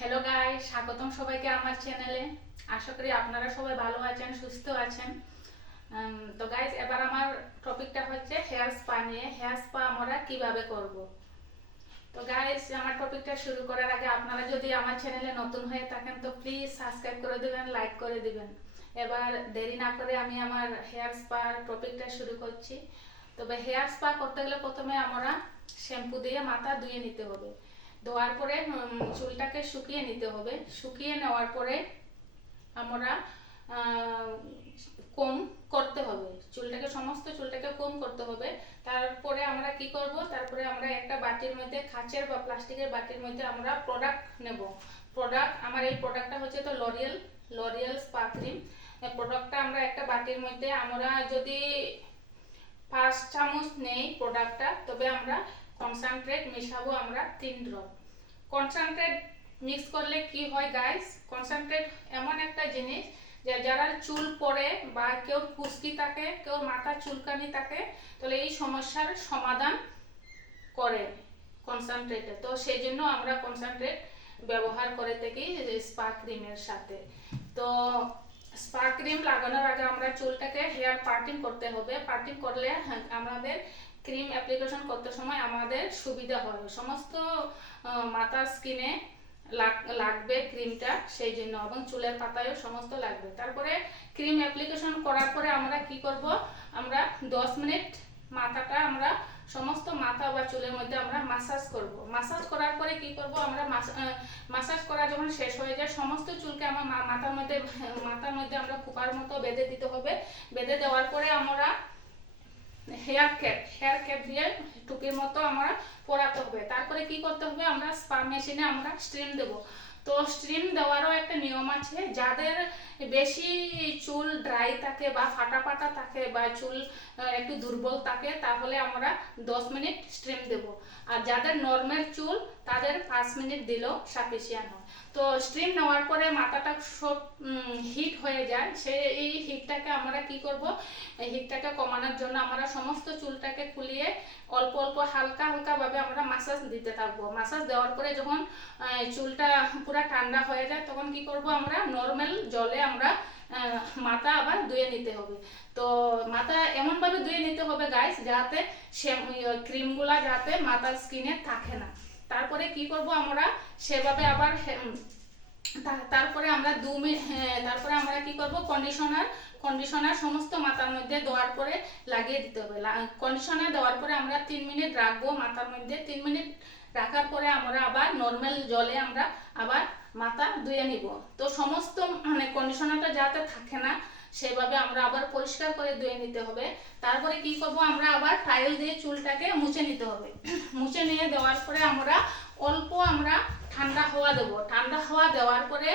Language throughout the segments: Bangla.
হ্যালো গাইস, স্বাগতম সবাইকে আমার চ্যানেলে। আশা করি আপনারা সবাই ভালো আছেন, সুস্থ আছেন। তো গাইস, এবার আমার টপিকটা হচ্ছে হেয়ার স্পা নিয়ে। হেয়ার স্পা আমরা কিভাবে করব। তো গাইস, আমার টপিকটা শুরু করার আগে আপনারা যদি আমার চ্যানেলে নতুন হয়ে থাকেন তো প্লিজ সাবস্ক্রাইব করে দিবেন, লাইক করে দিবেন। এবার দেরি না করে আমি আমার হেয়ার স্পা টপিকটা শুরু করছি। তবে হেয়ার স্পা করতে গেলে প্রথমে আমরা শ্যাম্পু দিয়ে মাথা ধুয়ে নিতে হবে। ধোয়ার পরে চুলটাকে শুকিয়ে নিতে হবে। শুকিয়ে নেওয়ার পরে আমরা কম করতে হবে চুলটাকে, সমস্ত চুলটাকে কম করতে হবে। তারপরে আমরা কি করব, তারপরে আমরা একটা বাটির মধ্যে, কাচের বা প্লাস্টিকের বাটির মধ্যে আমরা প্রোডাক্ট নেব। আমার এই প্রোডাক্টটা হচ্ছে তো লরিয়াল স্পা ক্রিম। এই প্রোডাক্টটা আমরা একটা বাটির মধ্যে, আমরা যদি 5 চামচ নেই প্রোডাক্টটা, তবে আমরা কনসেন্ট্রেট মিশাবো আমরা 3 ড্রপ। কনসেন্ট্রেট মিক্স করলে কি হয় গাইস, কনসেন্ট্রেট এমন একটা জিনিস যে যারা চুল পড়ে বা কেউ খুশকি থাকে, কেউ মাথা চুলকানি থাকে, তাহলে এই সমস্যার সমাধান করে কনসেন্ট্রেটে। তো সেই জন্য আমরা কনসেন্ট্রেট ব্যবহার করে থাকি স্পা ক্রিমের সাথে। তো স্পা ক্রিম লাগানোর আগে আমরা চুলটাকে হেয়ার পার্টিং করতে হবে। পার্টিং করলে আমাদের ক্রিম অ্যাপ্লিকেশন করতে সময় আমাদের সুবিধা হয়, সমস্ত মাথার স্কিনে লাগবে ক্রিমটা, সেই জন্য, এবং চুলের পাতায়ও সমস্ত লাগবে। তারপরে ক্রিম অ্যাপ্লিকেশন করার পরে আমরা কি করব, আমরা 10 মিনিট মাথাটা আমরা সমস্ত মাথা বা চুলের মধ্যে আমরা মাসাজ করব। মাসাজ করার পরে কি করব, আমরা মাসাজ করা যখন শেষ হয়ে যায়, সমস্ত চুলকে আমার মাথার মধ্যে আমরা খোপার মতো বেঁধে দিতে হবে। বেঁধে দেওয়ার পরে আমরা হেয়ার ক্যাপ দিয়ে টুপির মতো আমরা পরাতে হবে। তারপরে কি করতে হবে, আমরা স্পা মেশিনে আমরা স্টিম দেব। তো স্টিম দেওয়ারও একটা নিয়ম আছে। যাদের বেশি চুল ড্রাই থাকে বা ফাটা থাকে বা চুল একটু দুর্বল থাকে, তাহলে আমরা 10 মিনিট স্টিম দেব। আর যাদের নর্মাল চুল, তাদের 5 মিনিট দিলেও সাফিসিয়েন্ট হয়। তো স্টিম নেওয়ার পরে মাথাটা সব হিট হয়ে যায়। এই হিটটাকে আমরা কি করব, এই হিটটাকে কমানোর জন্য আমরা সমস্ত চুলটাকে খুলিয়ে অল্প অল্প হালকা ভাবে আমরা মাসাজ দিতে থাকবো। মাসাজ দেওয়ার পরে যখন চুলটা পুরো ঠান্ডা হয়ে যায়, তখন কি করব, আমরা নর্মাল জলে আমরা মাথা আবার ধুয়ে নিতে হবে। তো মাথা এমন ভাবে ধুয়ে নিতে হবে গাইস, যাতে ক্রিমগুলা যাতে মাথার স্কিনে থাকে না। তারপরে কি করব, আমরা সেভাবে আবার তারপরে আমরা তারপরে আমরা কি করব, কন্ডিশনার সমস্ত মাথার মধ্যে দেওয়ার পরে লাগিয়ে দিতে হবে। কন্ডিশনার দেওয়ার পরে আমরা 3 মিনিট রাখবো মাথার মধ্যে। 3 মিনিট রাখার পরে আমরা আবার নর্মাল জলে আমরা আবার মাথা ধুয়ে নিব। তো সমস্ত কন্ডিশনারটা যাতে থাকে না, সেভাবে আমরা আবার পরিষ্কার করে ধুয়ে নিতে হবে। তারপরে কি করব, আমরা আবার টাইল দিয়ে চুলটাকে মুছে নিতে হবে। মুছে নিয়ে দেওয়ার পরে আমরা অল্প আমরা ঠান্ডা হাওয়া দেবো। ঠান্ডা হাওয়া দেওয়ার পরে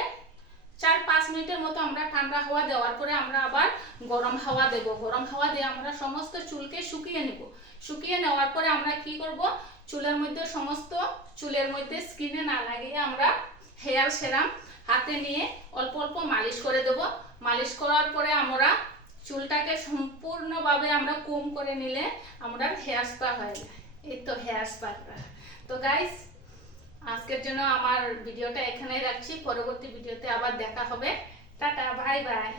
4-5 মিনিটের মতো আমরা ঠান্ডা হাওয়া দেওয়ার পরে আমরা আবার গরম হাওয়া দেব। গরম হাওয়া দিয়ে আমরা সমস্ত চুলকে শুকিয়ে নেব। শুকিয়ে নেওয়ার পরে আমরা কি করব, চুলের মধ্যে স্কিনে না লাগিয়ে আমরা হেয়ার সেরাম হাতে নিয়ে অল্প অল্প মালিশ করে দেব। মালিশ করার পরে আমরা চুলটাকে সম্পূর্ণভাবে আমরা কম করে নিলে আমরা হেয়ার স্পা হয়ে যায়। এই তো হেয়ার স্পা। তো গাইস, আজকের জন্য আমার ভিডিওটা এখানেই রাখছি। পরবর্তী ভিডিওতে আবার দেখা হবে। Tata, bye bye.